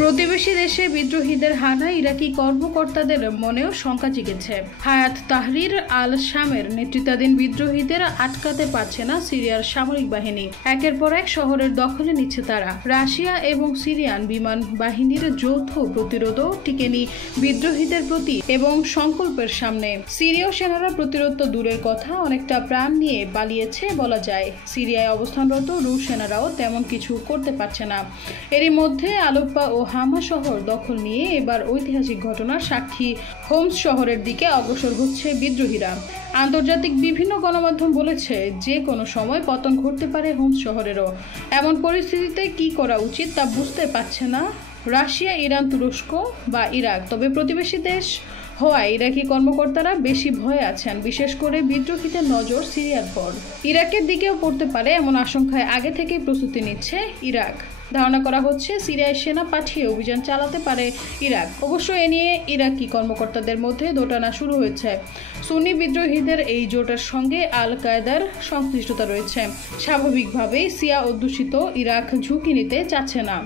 প্রতিবেশী দেশে বিদ্রোহীদের হানায় ইরাকি কর্মকর্তাদের মনেও শঙ্কা জেগেছে। হায়াত তাহরির আল শামের নেতৃত্বাধীন বিদ্রোহীদের আটকাতে পারছে না সিরিয়ার সামরিক বাহিনী। একের পর এক শহরের দখলে নিচ্ছে তারা। রাশিয়া এবং সিরিয়ান বিমান বাহিনীর যৌথ প্রতিরোধও টিকেনি বিদ্রোহীদের প্রতি এবং সংকল্পের সামনে। সিরীয় সেনারা প্রতিরোধ তো দূরের কথা, অনেকটা প্রাণ নিয়ে পালিয়েছে বলা যায়। সিরিয়ায় অবস্থানরত রুশ সেনারাও তেমন কিছু করতে পারছে না। এরই মধ্যে আলেপ্পো ও হামা শহর দখল নিয়ে এবার ঐতিহাসিক ঘটনার সাক্ষী হোমস শহরের দিকে অগ্রসর হচ্ছে বিদ্রোহীরা। আন্তর্জাতিক বিভিন্ন গণমাধ্যম বলেছে যে কোনো সময় পতন ঘটতে পারে হোমস শহরেরও। এমন পরিস্থিতিতে কি করা উচিত তা বুঝতে পারছে না রাশিয়া, ইরান, তুরস্ক বা ইরাক। তবে প্রতিবেশী দেশ হওয়ায় ইরাকি কর্মকর্তারা বেশি ভয়ে আছেন, বিশেষ করে বিদ্রোহীদের নজর সিরিয়ার পর ইরাকের দিকেও পড়তে পারে এমন আশঙ্কায় আগে থেকেই প্রস্তুতি নিচ্ছে ইরাক। ধারণা করা হচ্ছে সিরিয়ায় সেনা পাঠিয়ে অভিযান চালাতে পারে ইরাক। অবশ্য এ নিয়ে ইরাকি কর্মকর্তাদের মধ্যে দোটানা শুরু হয়েছে। সুন্নি বিদ্রোহীদের এই জোটের সঙ্গে আল কায়েদার সংশ্লিষ্টতা রয়েছে। স্বাভাবিকভাবেই শিয়া অধ্যুষিত ইরাক ঝুঁকি নিতে চাচ্ছে না।